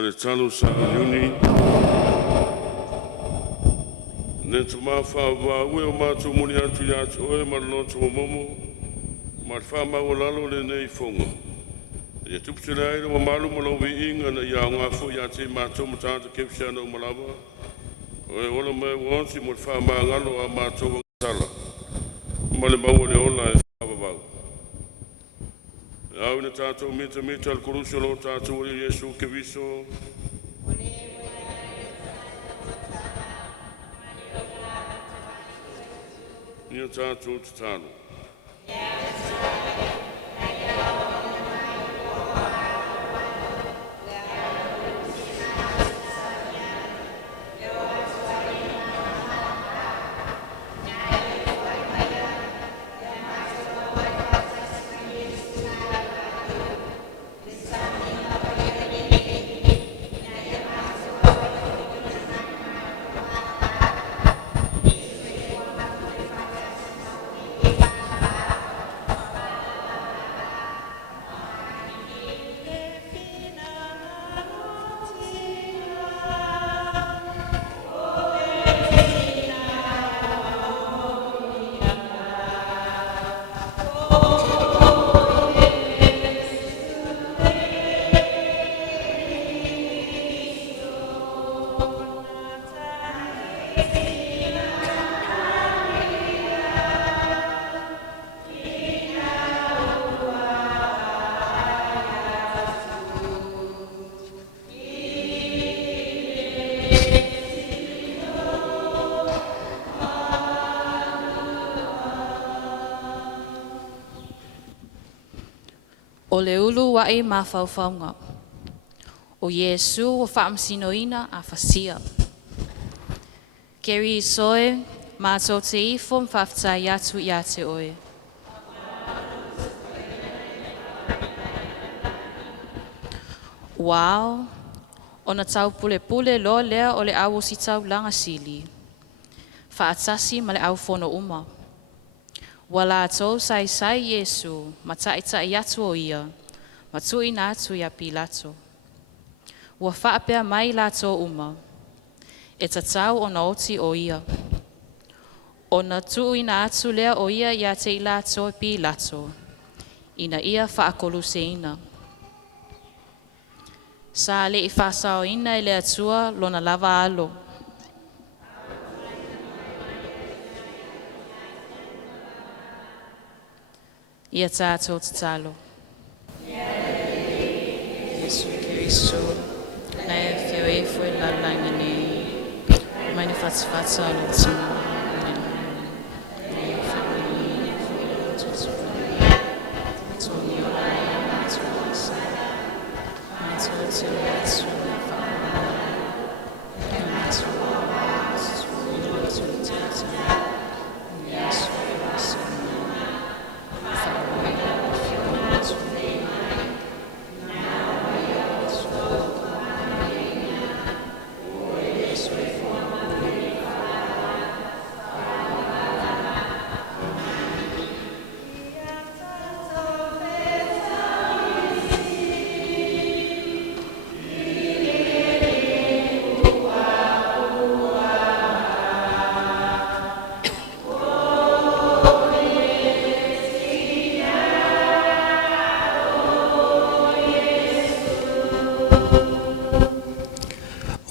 le talo sa iuni. Ne tu mawhawa ue o mātou muni atu i atu oe maralotu o momo. Mar whamau o lalo le nei fonga. Ia tuputele aira wa malu mo lau inga na ia ngā fu ia te mātou matata kepsiana o malawa. Oe ola mai wansi mo whamau ngalo a mātou sala. Male maua le ola e whawawau. Au na tātou mita al Koluse lo tātou o Yesu ke viso. Nia tātou te tāno. O le ulu wai mawhauwhaunga. O Yesu o whaamsinoina a whasia. Keri soe, mātou te ifo mwhaftai atu i ate oe. Wow, ona tau pule pule lo lea o le awo si tau langa sili. Whaatasi ma le au fono uma. Wala atou sai Yesu, matai atu o ia, matui na atu ia Pilato. Ua whaapea mai lato uma, e tatau o na oti o ia. O na tui na atu lea o ia ia te lato e Pilato, ina ia whaakoluse ina. Sa le i whasao ina i le atua lona lava alo. Ia tātou te talo. Yesu Kiristo, na e whio e fwoi la langa ni, mai ni whatawhata alo tima.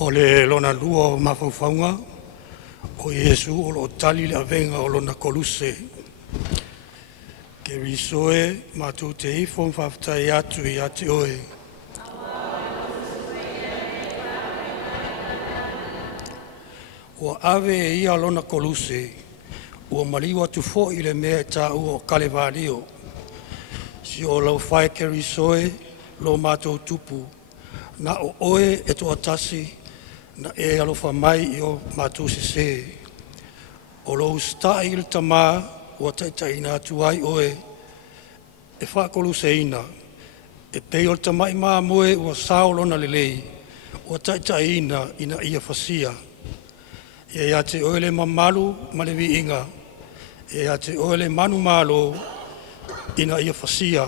O le lona lua o mawhauwhaunga, o Yesu o lo tali le avenga o lona Koluse. Ke risoe mātou te ifo mwhaftai atu i ate oe. O ave e ia lona Koluse, o maliwa tu fo i le mea tā ua o Kalevario. Si o lau whae ke risoe lo mātou tupu, na o oe e to atasi, na e alofa mai i o mātou sese. O lo stai il tamā, o taitaina atu ai oe, e whakoluse ina, e pei o tamai mā moe o saolona lelei, o taitaina ina ia fasia. E a te oe le mamalu ma le vi inga, e a te oe le manu malo ina ia fasia.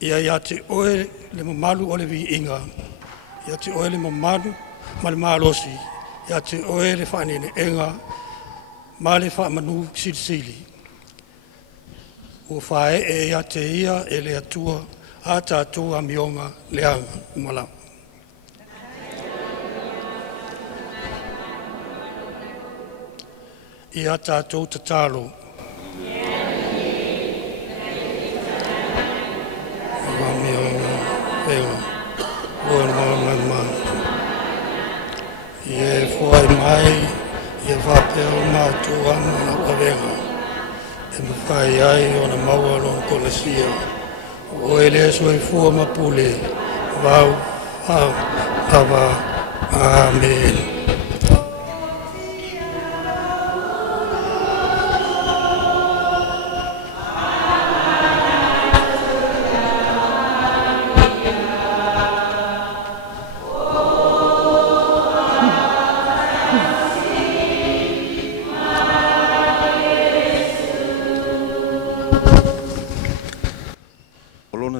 E a te oe le mamalu o le vi inga, ia te oe le mamanu, ma le malosi, ia te oe le whanene enga, ma le whamanu silisili. Ua whae e ia te ia e le atua, a tātua mionga leanga malam. Ia tātou tatalo. Ua mionga, penga, ua mama. Ie fwai mai, ie whapeo mātua mana wawenga. E mawhai ai o na maua lon Koluse. O ele so e fua mapule. Vau, vau, tava, amen.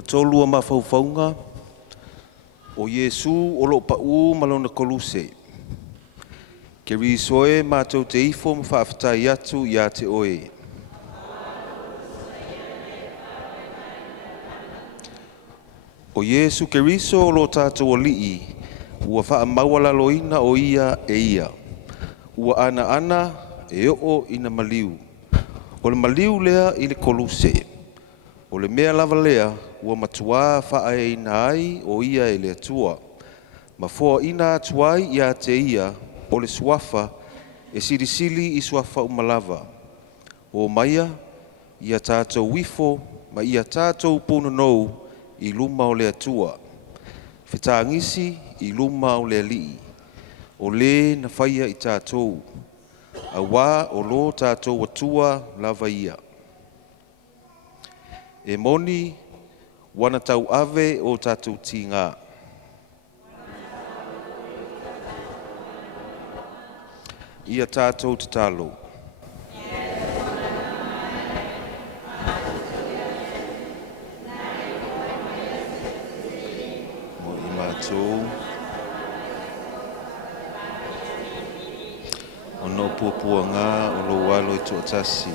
Tolua mawhauwhaunga o Yesu o lo pa'u malona Koluse. Ke risoe mātou te ifo mawhaafatai atu i a te oe. O Yesu ke riso o lo tātou o lii, ua wha mawala loina o ia e ia. Ua ana e o ina maliu. O le maliu lea i le Koluse. O le mea lava lea, ua matua wha e ina ai o ia e le atua. Ma fua ina atuai i a te ia o le suafa e sirisili i suafa umalava. O maia, i a tātou wifo, ma i a tātou pononou i luma o le atua. Whetangisi i luma o le alii. O le na whaia i tātou. A wā o lo tātou atua lava ia. E moni, wana tau ave o tātou tīngā. Ia tātou te talo. Mo i mātou. Ono puapua ngā o lo walo i tō tasi.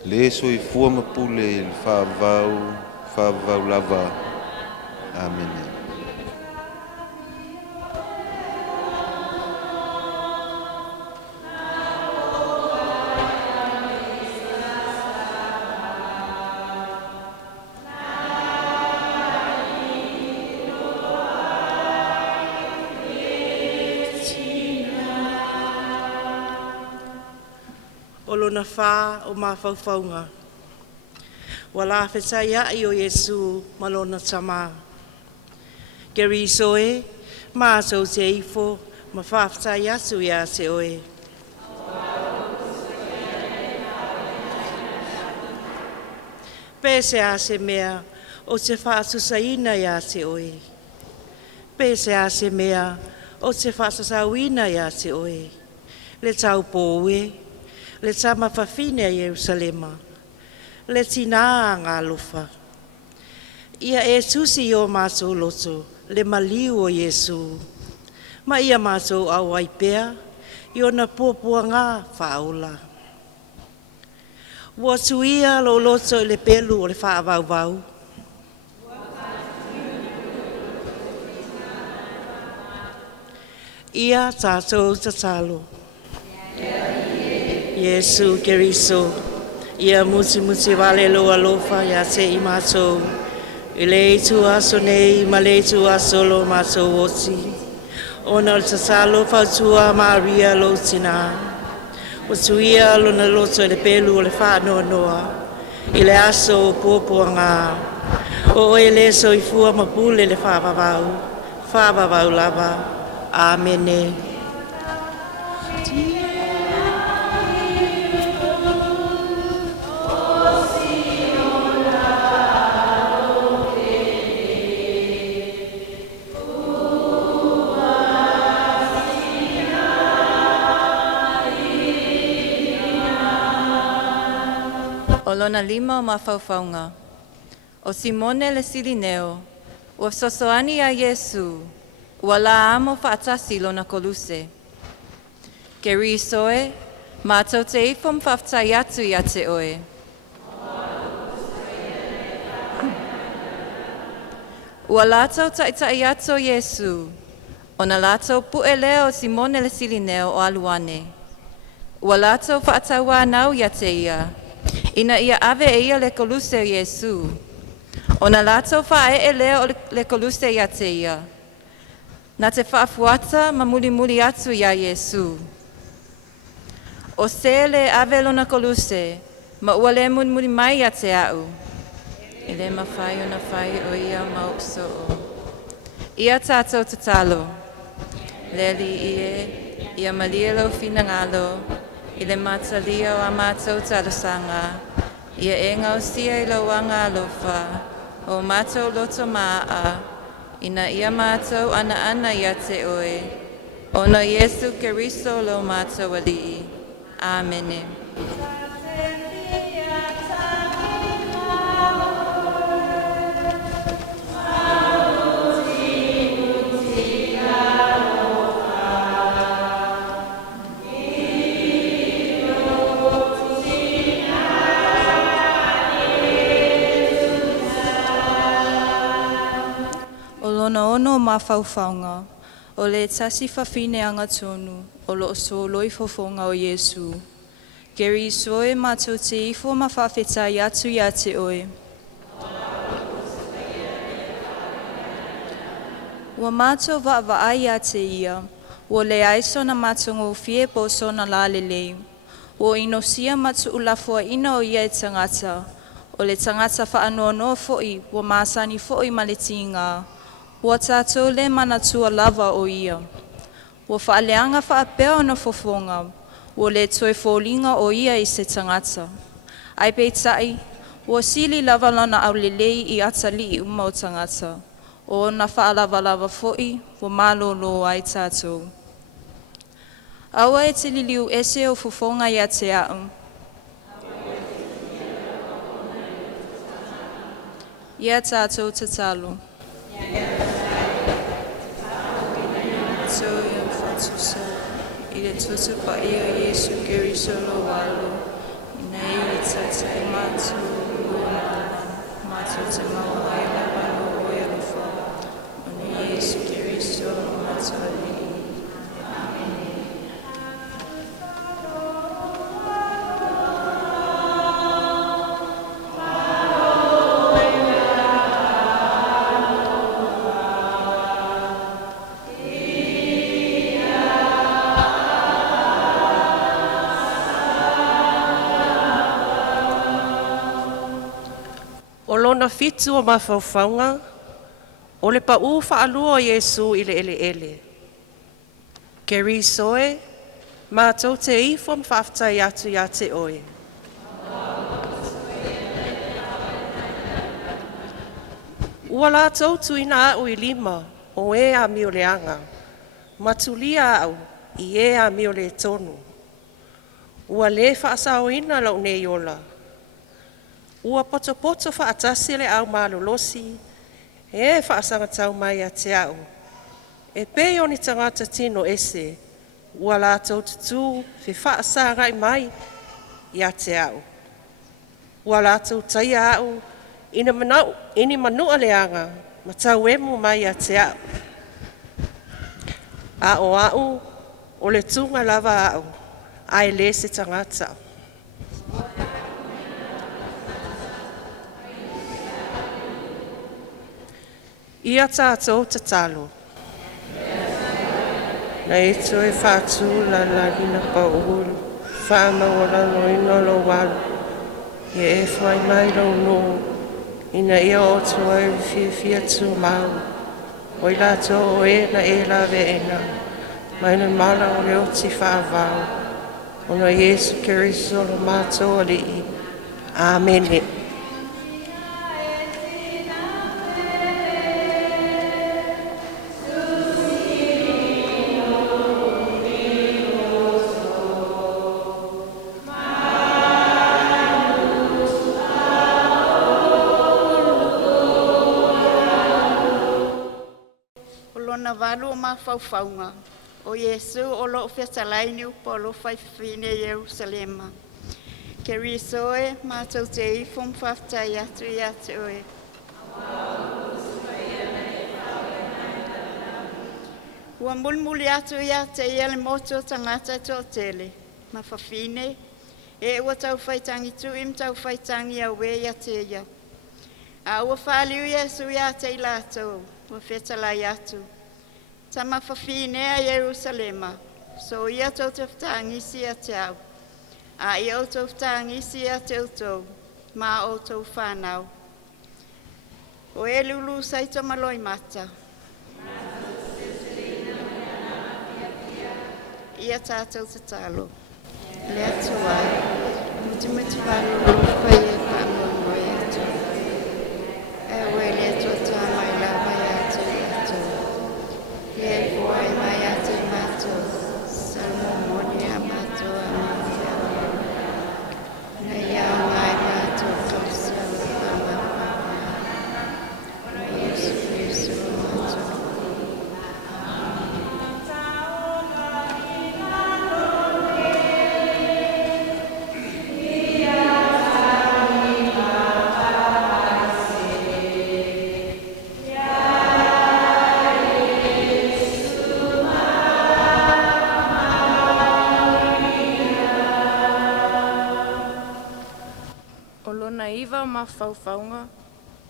Le so i fua mapule i le whaavau lava. Amen. Olona wha o mawhauwhaunga. Wala whetai ai o Yesu malona tama. Geri soe, mātou te ifo, ma whawhetai atu ia te oe. Pese a se mea o te whaatusaina ia te oe. Pese a se mea o te whaatasauina ia te oe. Le tau pōwe, le tama whawhine a Jerusalema, le tina ngā lofa. Ia e tusi o mātou loto, le maliu o Yesu. Ma ia mātou au aipea, i ona pōpua ngā whaola. Ua tuia lo loto le pelu o le whaavau. Ia tātou tatalo. Yesu Keriso, ia muti wale loa lofa ia te i mātou. I le tu aso nei, ma le tu aso lo mātou oti. Ona o tatalo fautua Maria lo tina. O tuia lo na loto le pelu o le whanoa noa. I le aso o pōpua ngā. O e le so i fua mapule le whavavau lava. Amene. O lona lima o mawhauwhaunga. O Simone le Sirineo, ua sosoani a Yesu, Wala amo whaatasi lona Koluse. Ke risoe, mātou te ifom whaftai atu ia te oe. Ua lātou taitai atu o Yesu, o na lātou pue leo Simone le silineo o aluane. Ua lātou whaataua nau ia te ia, ina ia ave e ia le Koluse o Yesu. O na lātou whae leo le Koluse ia te ia. Na te whaafuata ma muli atu ia Yesu. O se le ave lona Koluse, ma ua le muli mai ia te au. I le mawhai o na whai o ia maupso o. Ia tātou te talo. Leli ia malielo finangalo. I le matalia o a mātou talasanga. Ia e ngau sia I lauanga alofa. O mātou loto maa. Ina ia mātou ana ia te oe. O na Yesu Keriso lo mātou alii. Amene. Lona ono ma whauwhaunga, o le tasi whawhine anga tonu, o lo so loi fofonga o Yesu. Geri soe mātou te ifo ma whawhetai atu ia te oe. Ua mātou wa ia te ia, ua le aiso na mātou ngō fie poso na la lelei. Ua inosia mātou ulafua ina o ia e tangata, o le tangata whaanoa fo'i, ua māsani fo'i ma le tinga. Ua tātou le manatua lava o ia. Ua whaaleanga whaapea na fofonga. Ua le toe fōlinga o ia I se tangata. Ai peitai, ua sili lava lana au lelei I atali I uma o tangata. O na whaalava fo'i, ua mālolo ai tātou. Aua e te liliu ese o fofonga ia te au. Ia tātou te talo. So ia whatusa, I le tutu pa ia Yesu Keriso lo walo, ina I tatai mātou uana, mātou te maua I la pano o elufa, ona Yesu Keriso lo mātou alii. Lona fitu o mawhauwhaunga, o le pa u whaalua o Yesu I le ele. Ke risoe, mātou te ifo mwhaftai atu ia te oe. Ua lātou tuina au I lima, o e a mi o le anga. Matulia au, I e a mi o le tonu. Ua le whaasao ina lau ne iola. Ua poto whaatasi le au malolosi, e whaasanga tau mai a te au. E pei o ni tangata tino ese, ua lātou tutu fi whaasanga I mai I a te au. Ua lātou tai au, ini manua leanga, ma tau emu mai a te au. A au, o le tunga lava au, ai le se tangata au. Ia tātou te talo. Na e toe whātu la hina pa uru, whāmaura no ino lo walu. Ia e whai mai lau no, ina ia o tua e whia tu mau. Oi la tō o e na e la ve e na, mai na mala o leo ti whaavau. Ona Yesu Keriso lo mātou alii. Amen. malu ma faufaunga. O Yesu o lo whetalaini upo lo whaifine Jerusalema. Ke risoe mātou te ifum whaftai atu i atu oe. Ua mulmuli atu i ate i ele moto tangata to tele. Ma whawhine, e ua tau whaitangi tu im tau whaitangi a we i ate ia. A ua whaliu Yesu i ate i lātou, ua whetalai atu. Ta ma whawhine a Jerusalema, so ia tau te whtangi si a te au. A i o tau whtangi si a te utou, ma o tau whanau. O e lulu saito maloi mata. Ia tātou te talo. Le atu ai, muti waru lupa i e pāmongo i atu. E ue le atu tā mai la mai atu i atu. I e fua i mai atu i matu. Salmo moni a matu a mati a moni. Na iau ngai matu kausi a lupa mapapea. O Yesu Kristu matu. Iwa ma whauwhaunga,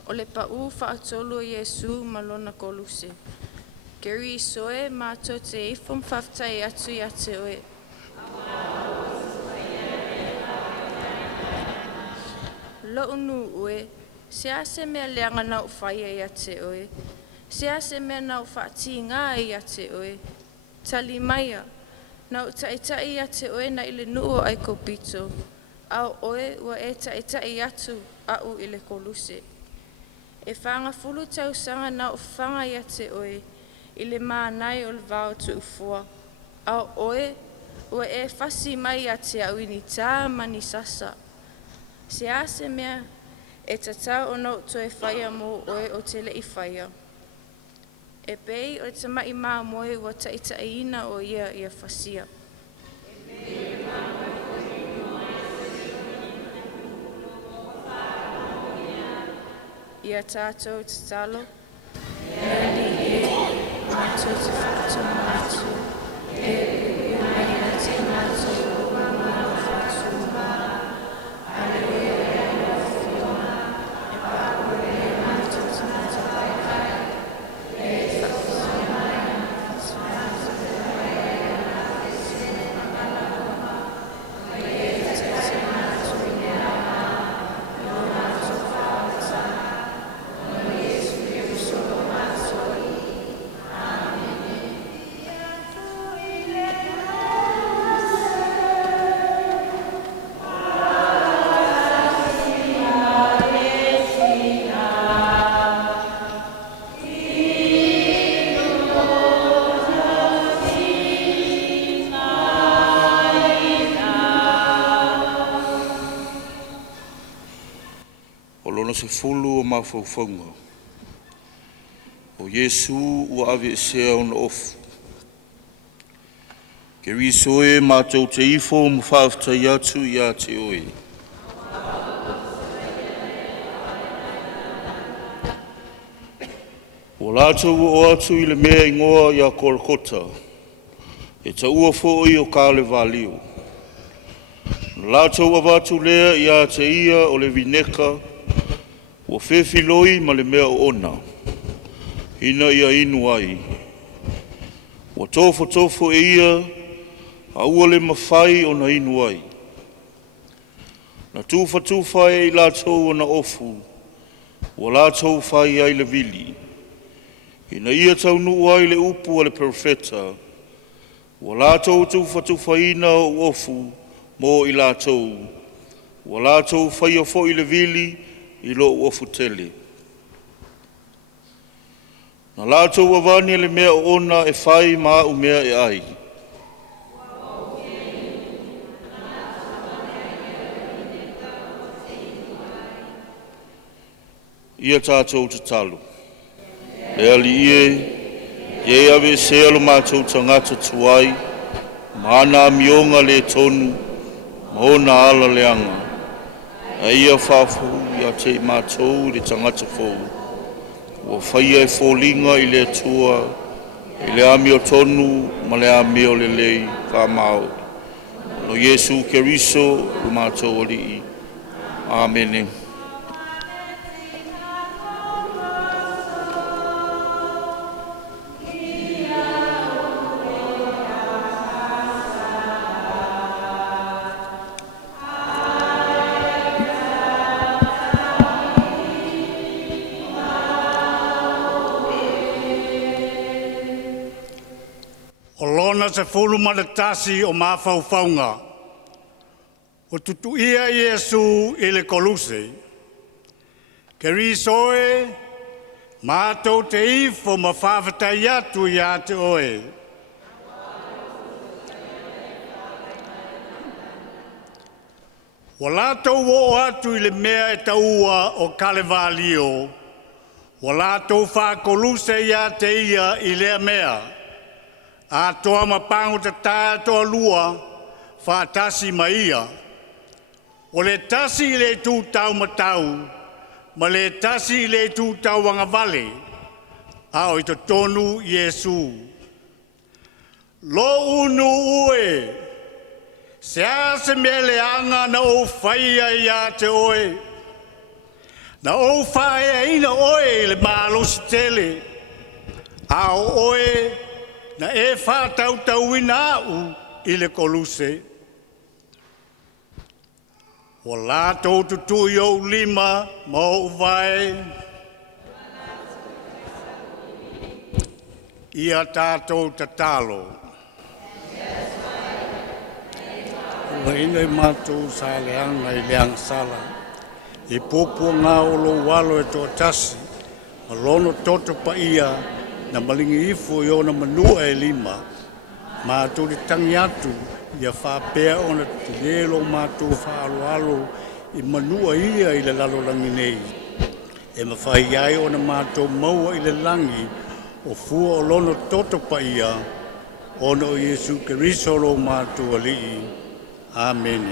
o le pa'u whaatolu o Yesu ma lona koluse. Geri soe ma to te ifum whaftai atu i ate oe. Lo unu ue, se ase mea leanga nau whaia i ate oe. Se ase mea nau whaati ngā i ate oe. Tali maia, nau tai i ate oe na ile nuo ai kopito. Au oe ua e tai atu au i le koluse. E whanga fulu tau sanga na o whanga i ate oe, i le mānai o le vāo tu ufua. Au oe ua e whasi mai ate au ini tā mani sasa. Se ase mea e tatau o nau to e whaia mo oe o te le i whaia. E pei o te mai mā moe ua tai ina o ia i a whasia. Ia tātou te talo. Ia li e, mātou te whakatu mātou. E ui mai na te mātou o mama o whakatu mā. Ale e e o whiona. E pā ue e mātou te mātou. E whakatu mai na whakatu mātou. E whakatu mai e te te mātou i nea. E o mātou whakatu. Se fulu o mawhauwhaunga. O Yesu ua awe e sea ona ofu. Ke risoe mātou te ifo mo whaaftai atu i a te oe. O lātou o atu i le mea ingoa i a Kolkota. E ta ua fōi o kāle valio. Lātou a vātu lea i a te ia o le vineka. Ua whewhiloi ma le mea o ona, ina ia inu ai. Ua tofo e ia, a ua le mawhai o na inu ai. Na tufa e i lātou o na ofu, ua lātou whai ai le vili. Ina ia tau nuu ai le upu a le profeta, ua lātou tufa ina o ofu mo i lātou. Ua lātou whai o fo i le vili, i lo ua futele. Na lātou awani le mea o ona e whai maa u mea e ai. Ia tātou te talo. E ali ie, Ye ave se alo mātou tangata tuai, mana mionga le tonu, mona ala leanga. Aia whafu ia te mātou le tangata fōu. Ua whaia e fōlinga i le atua, i le ami o tonu, ma le ami o le lei whamao. No Yesu Keriso, u mātou o li. Amen. O lona se fulu maletasi o mawhauwhaunga. O tutu ia Yesu i le Koluse. Ke risoe, mātou te ifo ma whawhatai atu ia te oe. Wa lātou wo atu i le mea e taua o Kalevalio. Wa lātou whakoluse ia te ia i lea mea. A toa mapangu te tā toa lua, whātasi maia. O le tasi i le tūtau matau, ma le tasi i le tūtau wangavale, au i te tonu Yesu. Lo unu ue, se ase me le anga na o whaia i a te oe. Na o whaia ina oe le mālosi tele, au oe, na e whātau tauina au i le Koluse. O lātou tutui o lima ma o vai. Ia tātou tatalo. Ua ina i mātou sa leanga i leanga sala. I pōpua ngā olo walo e tō tasi. Ma lono toto pa ia na malingi ifo i ona manua e lima, mātou le tangi atu, ia whāpea ona te lelo mātou whaaloalo i manua ia i le lalo langi nei. E mawhai ai ona mātou maua i le langi, o fua o lono toto pa ia, ona o Yesu Keriso lo mātou alii. Amen.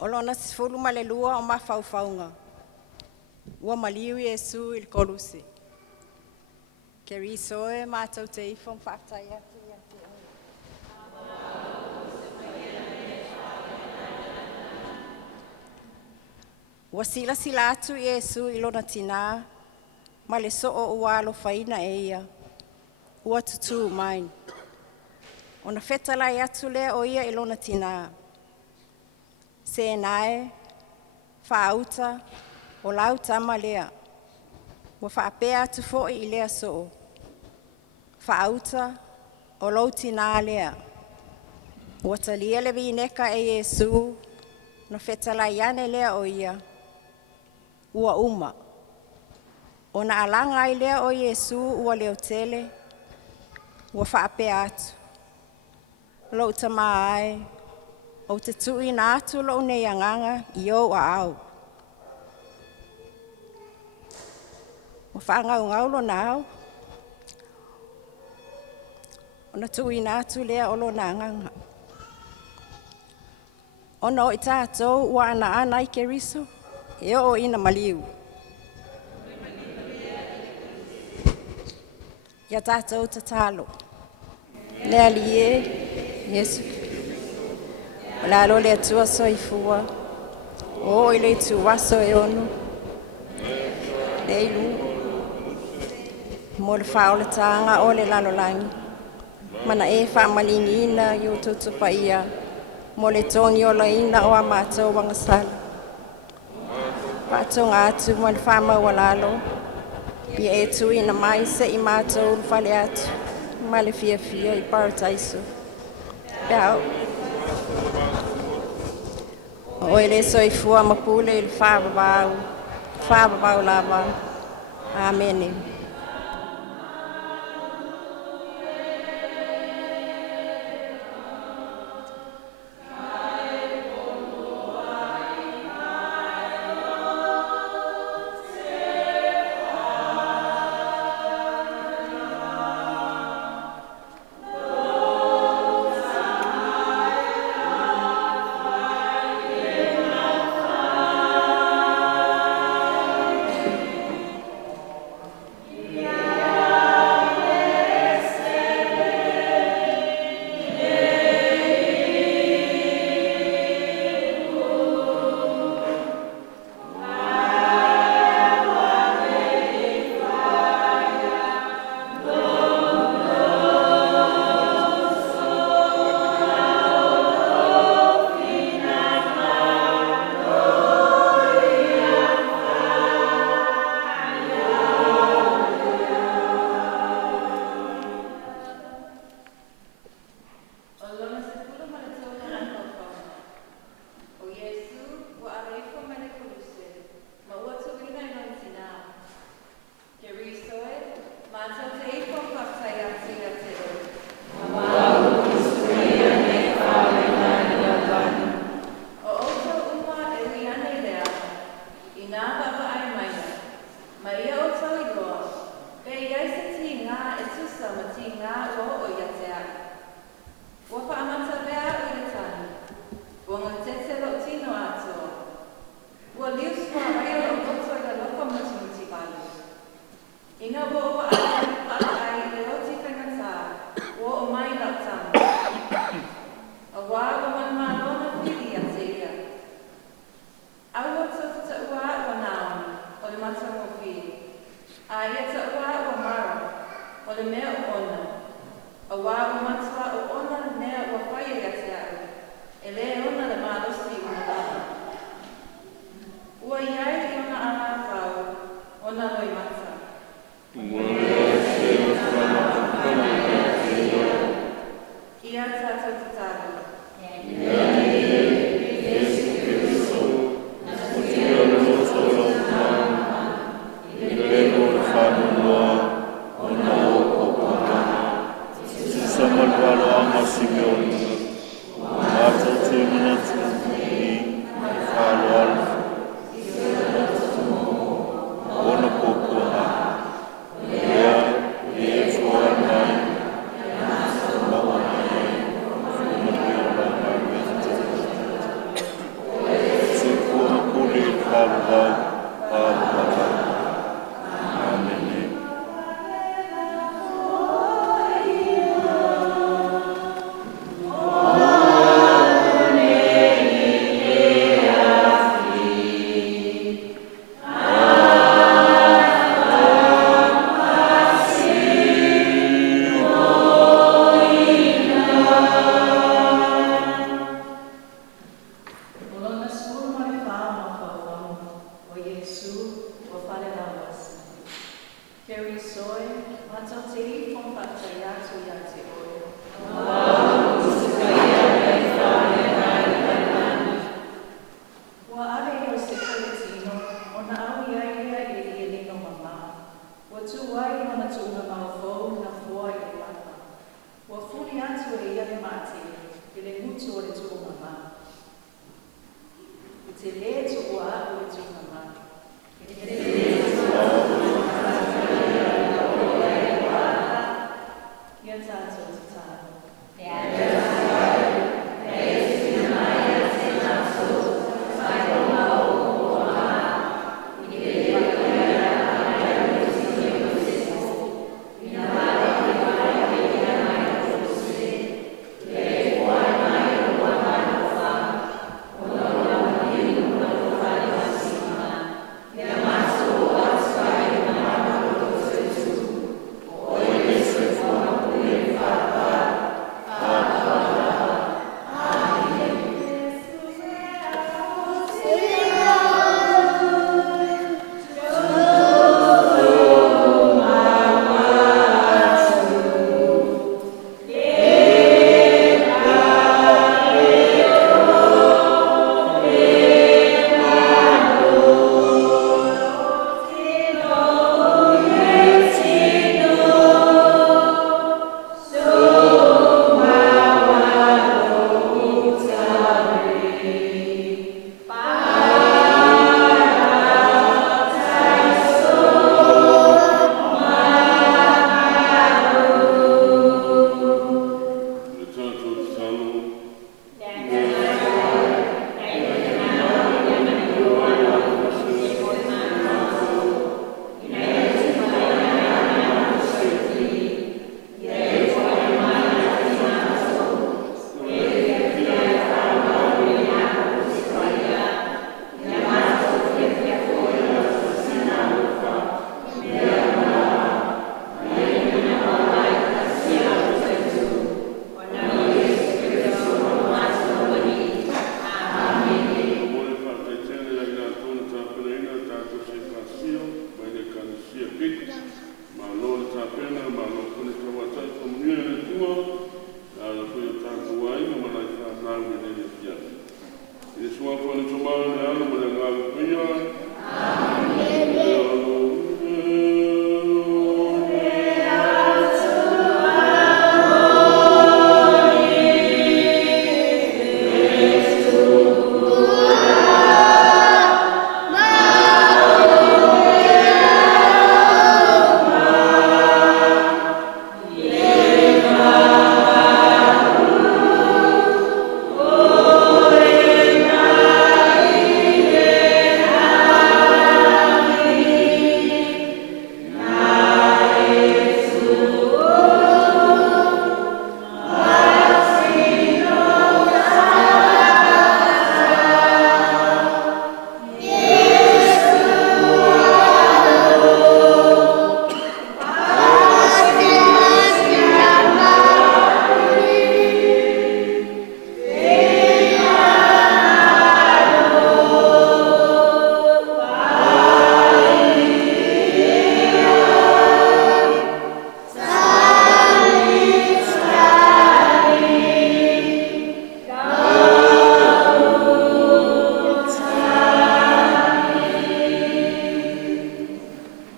Olona sifulu malelua o mawhauwhaunga. Ua maliu Yesu il Koluse. Ke risoe mātou te ifo mwhaftai atu i atu. Ua sila sila atu Yesu ilona tina, ma le so o ualo whaina e ia. Ua tutu main. Ona whetalai atu lea o ia ilona tina. Se nae, whaauta, o lau tama lea. Wa whaapea atu fo i lea so. Whaauta, o lau tina lea. Wa talia le vineka e Yesu, no whetala iane lea o ia. Ua uma. O na alanga i lea o Yesu ua leo tele, wa whaapea atu. Lau tama ai, o te tui nā atu lau nei anganga i o a au. O whaangau ngaulo nā au. O na tui nā atu lea o lo nā anganga. O na o i tātou ua ana i Keriso, e o ina maliu. Ia tātou te talo. Lea li e, Yesu. Lalo le tua soifua, o ile tu waso e onu, le ilu, mo le whaole tanga o le lalo langi, mana e wha malingi ina i o tutu pa ia, mo le toni o la ina o a mātou wangasala. Mātou ngātu mo le wha maua lalo, pia e tu ina mai se i mātou whale atu, ma le fia i paradaiso. Pia O ele soifua mapule il whāwawau lava. Amen. Ua iai